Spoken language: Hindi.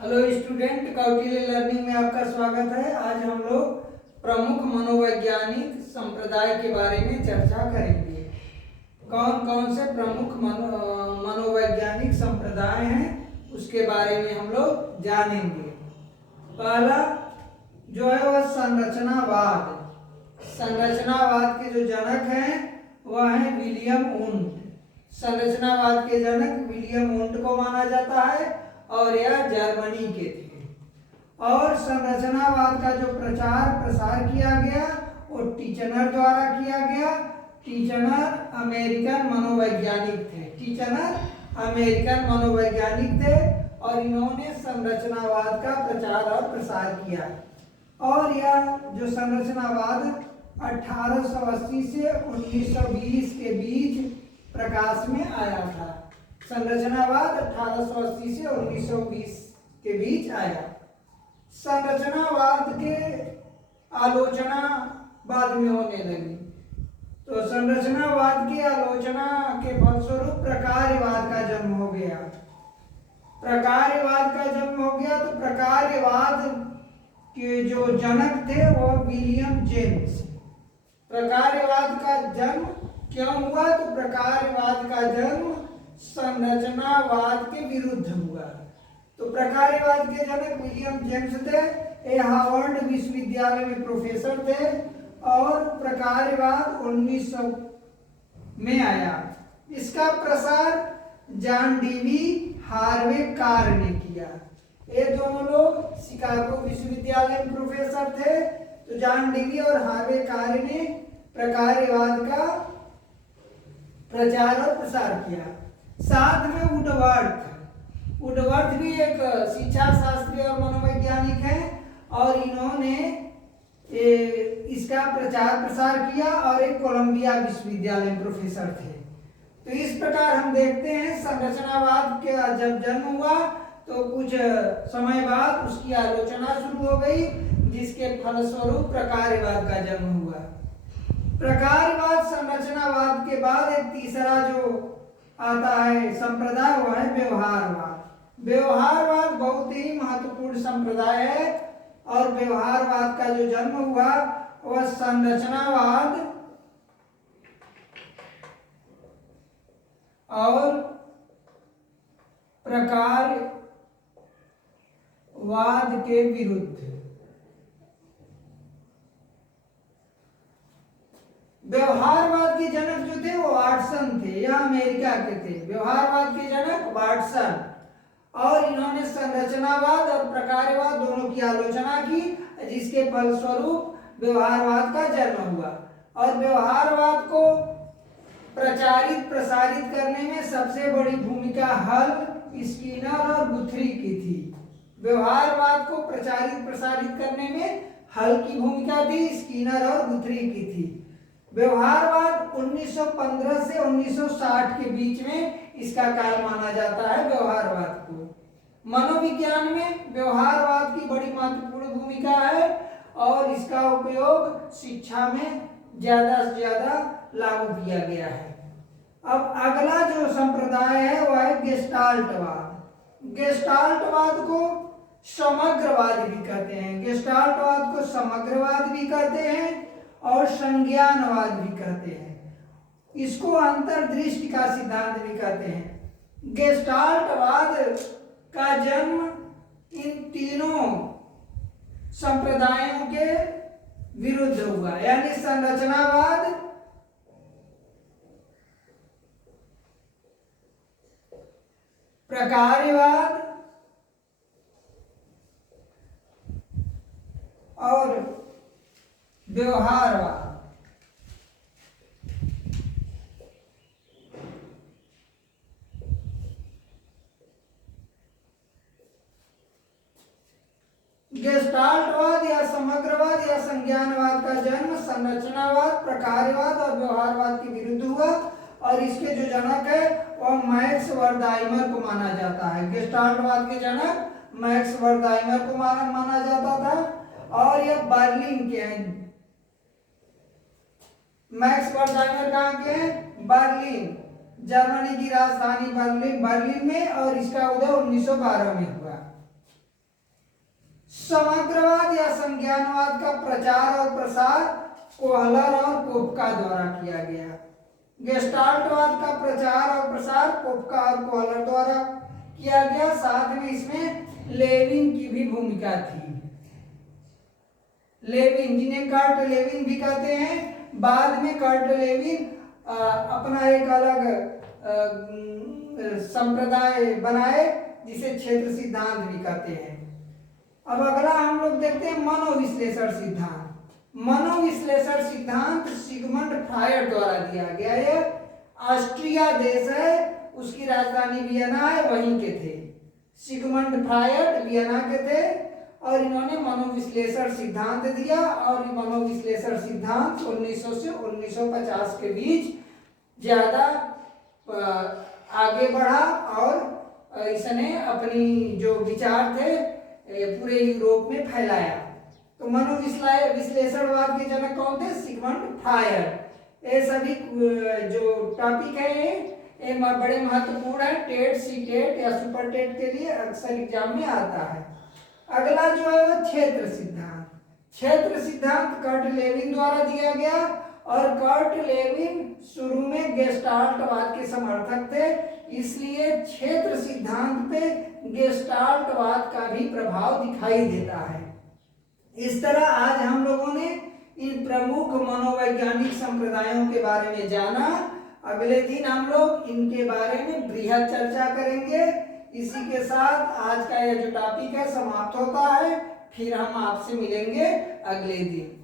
हेलो स्टूडेंट, कौटिल्य लर्निंग में आपका स्वागत है। आज हम लोग प्रमुख मनोवैज्ञानिक संप्रदाय के बारे में चर्चा करेंगे। कौन कौन से प्रमुख मनोवैज्ञानिक संप्रदाय हैं उसके बारे में हम लोग जानेंगे। पहला जो है वह संरचनावाद। संरचनावाद के जो जनक हैं वह हैं विलियम वुंड। संरचनावाद के जनक विलियम वुंड को माना जाता है और यह जर्मनी के थे। और संरचनावाद का जो प्रचार प्रसार किया गया वो टीचनर द्वारा किया गया। टीचनर अमेरिकन मनोवैज्ञानिक थे। टीचनर अमेरिकन मनोवैज्ञानिक थे और इन्होंने संरचनावाद का प्रचार और प्रसार किया। और यह जो संरचनावाद 1880 से 1920 के बीच प्रकाश में आया था। संरचनावाद 1880 से 1920 के बीच आया। संरचनावाद के आलोचना बाद में होने लगी। तो संरचनावाद की आलोचना के फलस्वरूप प्रकार्यवाद का जन्म हो गया। प्रकार्यवाद का जन्म हो गया तो प्रकार्यवाद के जो जनक थे वो विलियम जेम्स। प्रकार्यवाद का जन्म क्यों हुआ? तो प्रकार्यवाद का जन्म संरचनावाद के विरुद्ध हुआ। तो प्रकार्यवाद के जनक विलियम जेम्स थे। ये हार्वर्ड विश्वविद्यालय में प्रोफेसर थे और प्रकार्यवाद 1900 में आया। इसका प्रसार जॉन डीवी हार्वे कार ने किया। ये दोनों लोग शिकागो विश्वविद्यालय में प्रोफेसर थे। तो जॉन डीवी और हार्वे कार ने प्रकार्यवाद का प्रचार और प्रसार किया। साथ में वुडवर्थ भी एक शिक्षा शास्त्री और मनोवैज्ञानिक हैं और इन्होंने इसका प्रचार प्रसार किया और एक कोलंबिया विश्वविद्यालय में प्रोफेसर थे। तो इस प्रकार हम देखते हैं संरचनावाद का जब जन्म हुआ तो कुछ समय बाद उसकी आलोचना शुरू हो गई, जिसके फलस्वरूप प्रकार्यवाद का जन्म हुआ। प्रकार्यवाद संरचनावाद के बाद एक तीसरा जो आता है संप्रदाय वो है व्यवहारवाद। व्यवहारवाद बहुत ही महत्वपूर्ण संप्रदाय है और व्यवहारवाद का जो जन्म हुआ वह संरचनावाद और प्रकार्यवाद के विरुद्ध। व्यवहारवाद के जनक जो थे वो वाटसन थे। यह अमेरिका के थे। व्यवहारवाद के जनक वाटसन। और इन्होंने संरचनावाद और प्रकार्यवाद दोनों की आलोचना की, जिसके फलस्वरूप व्यवहारवाद का जन्म हुआ। और व्यवहारवाद को प्रचारित प्रसारित करने में सबसे बड़ी भूमिका हल, स्किनर और गुथ्री की थी। व्यवहारवाद को प्रचारित प्रसारित करने में हल की भूमिका थी, स्किनर और गुथ्री की थी। व्यवहारवाद 1915 से 1960 के बीच में इसका काल माना जाता है। व्यवहारवाद को मनोविज्ञान में व्यवहारवाद की बड़ी महत्वपूर्ण भूमिका है और इसका उपयोग शिक्षा में ज्यादा से ज्यादा लागू किया गया है। अब अगला जो संप्रदाय है वह है गेस्टाल्टवाद। गेस्टाल्टवाद को समग्रवाद भी कहते हैं। गेस्टाल्टवाद को समग्रवाद भी कहते हैं और संज्ञानवाद भी कहते हैं। इसको अंतर्दृष्टि का सिद्धांत भी कहते हैं। गेस्टाल्टवाद का जन्म इन तीनों संप्रदायों के विरुद्ध हुआ, यानी संरचनावाद, प्रकार्यवाद और व्यवहारवाद। गेस्टाल्टवाद या समग्रवाद या संज्ञानवाद का जन्म संरचनावाद, प्रकार्यवाद और व्यवहारवाद के विरुद्ध हुआ और इसके जो जनक है वह मैक्स वर्दाइमर को माना जाता है। गेस्टाल्टवाद के जनक मैक्स वर्दाइमर को माना जाता था और यह बर्लिन के हैं। मैक्स वर्दाइमर कहाँ के हैं? बर्लिन, जर्मनी की राजधानी बर्लिन में, और इसका उदय 1912 में हुआ। समग्रवाद या संज्ञानवाद का प्रचार और प्रसार कोहलर और कोपका द्वारा किया गया। गेस्टाल्टवाद का प्रचार और प्रसार कोपका और कोहलर द्वारा किया गया। साथ में इसमें लेविन की भी भूमिका थी। लेविन, जिन्हें कर्ट लेविन भी कहते हैं, बाद में कर्ट लेविन अपना एक अलग संप्रदाय बनाए जिसे क्षेत्र सिद्धांत भी कहते हैं। अब अगला हम लोग देखते हैं मनोविश्लेषण सिद्धांत। मनोविश्लेषण सिद्धांत सिगमंड फ्रायड द्वारा दिया गया। यह ऑस्ट्रिया देश है, उसकी राजधानी वियना है, वहीं के थे। सिगमंड फ्रायड वियना के थे और इन्होंने मनोविश्लेषण सिद्धांत दिया। और मनोविश्लेषण सिद्धांत 1900 से 1950 के बीच ज्यादा आगे बढ़ा और इसने अपनी जो विचार थे पूरे यूरोप में फैलाया। तो मनोविश्लेषणवाद के जनक कौन थे? Sigmund Freud. ये सभी जो टॉपिक है ये बड़े महत्वपूर्ण है। टेट, सी टेट या सुपर टेट के लिए अक्सर एग्जाम में आता है। अगला जो है वो क्षेत्र सिद्धांत। क्षेत्र सिद्धांत कर्ट लेविन द्वारा दिया गया और कर्ट लेविन शुरू में गेस्टाल्टवाद के समर्थक थे, इसलिए क्षेत्र सिद्धांत पे गेस्टाल्टवाद का भी प्रभाव दिखाई देता है। इस तरह आज हम लोगों ने इन प्रमुख मनोवैज्ञानिक संप्रदायों के बारे में जाना। अगले दिन हम लोग इनके बारे में बृहद चर्चा करेंगे। इसी के साथ आज का यह जो टॉपिक है समाप्त होता है। फिर हम आपसे मिलेंगे अगले दिन।